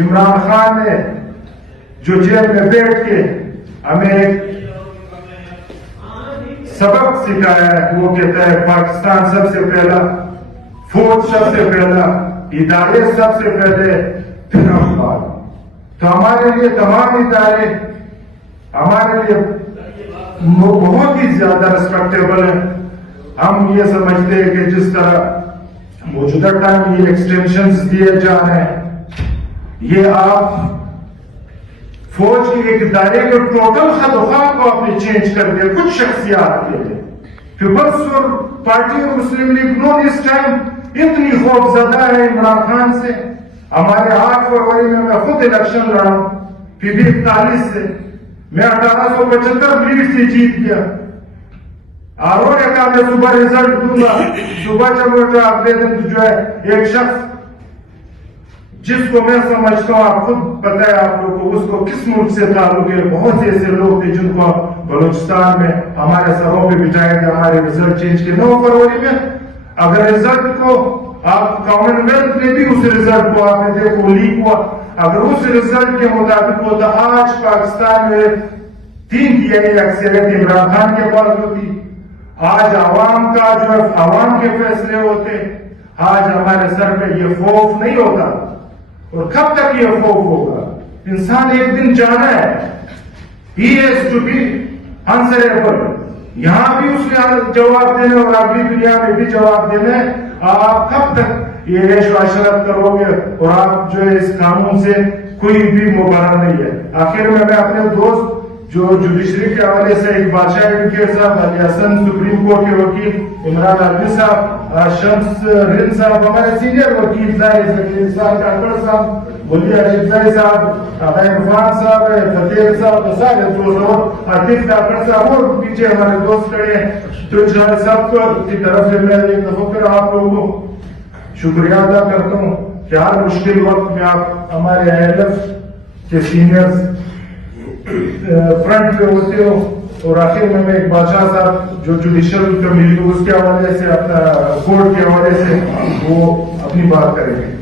عمران خان نے جو جیل میں بیٹھ کے ہمیں ایک سبق سکھایا ہے، وہ کہتا ہے پاکستان سب سے پہلا، فوج سب سے پہلا، ادارے سب سے پہلے، پھر اخبار۔ تو ہمارے لیے تمام ادارے ہمارے لیے بہت ہی زیادہ ریسپیکٹیبل ہے۔ ہم یہ سمجھتے ہیں کہ جس طرح موجودہ ٹائم یہ ایکسٹینشنز دیے جا رہے ہیں، یہ آپ فوج کے ایک ادارے کے ٹوٹل خط و خواہ کو آپ نے چینج کر دیا کچھ شخصیات کے لیے۔ پیپلز اور پارٹی اور مسلم لیگ نون اس ٹائم اتنی خوف زدہ ہے عمران خان سے۔ ہمارے 8 فروری میں خود الیکشن لڑا PB 41 سے، میں 1875 لیڈ سے جیت گیا، اور وہ کہا میں صبح ریزلٹ دوں گا۔ صبح جب اٹھا اگلے دن جو ہے ایک شخص جس کو میں سمجھتا ہوں، آپ خود پتہ ہے آپ لوگوں کو اس کو کس ملک سے تعلق ہے، بہت سے ایسے لوگ تھے جن کو بلوچستان میں ہمارے سروں پہ بٹھایا گیا ہمارے ریزلٹ چینج کے 9 فروری میں۔ اگر ریزلٹ کو آپ کامن ویلتھ نے بھی اس ریزلٹ کو آپ نے دیکھو لیک ہوا، اگر اس ریزلٹ کے مطابق ہوتا آج پاکستان میں 3 TI اکثریت عمران خان کے پاس ہوتی، آج عوام کا جو ہے عوام کے فیصلے ہوتے، آج ہمارے سر پہ یہ خوف نہیں ہوتا۔ اور کب تک یہ خوف ہوگا؟ انسان ایک دن جانا ہے، he has to be answerable۔ یہاں بھی اس نے جواب دینا اور اگلی دنیا میں بھی جواب دینا ہے۔ آپ کب تک یہ عیش و عشرت کرو گے اور آپ جو ہے اس قانون سے کوئی بھی مبرر نہیں ہے۔ آخر میں اپنے دوست جو جوڈیشری کے حوالے سے ایک بادشاہ کے صاحب، علی حسن سپریم کورٹ کے وکیل، عمران عالمی صاحب، شمس رن صاحب ہمارے سینئر وکیل، ڈاکٹر صاحب، ولی عجیب صاحب، عرفان صاحب، فتح صاحب، سارے دوست، اور عطیف ڈاکٹر صاحب اور پیچھے ہمارے دوست کھڑے ہیں، تو صاحب کی طرف سے میں ایک دفعہ پھر آپ لوگوں کو شکریہ ادا کرتا ہوں کہ ہر مشکل وقت میں آپ ہمارے ILF کے سینئرز فرنٹ پہ ہوتے ہو۔ اور آخر میں ایک بادشاہ صاحب جو جوڈیشل کمیٹی اس کے حوالے سے، اپنا کورٹ کے حوالے سے وہ اپنی بات کریں گے۔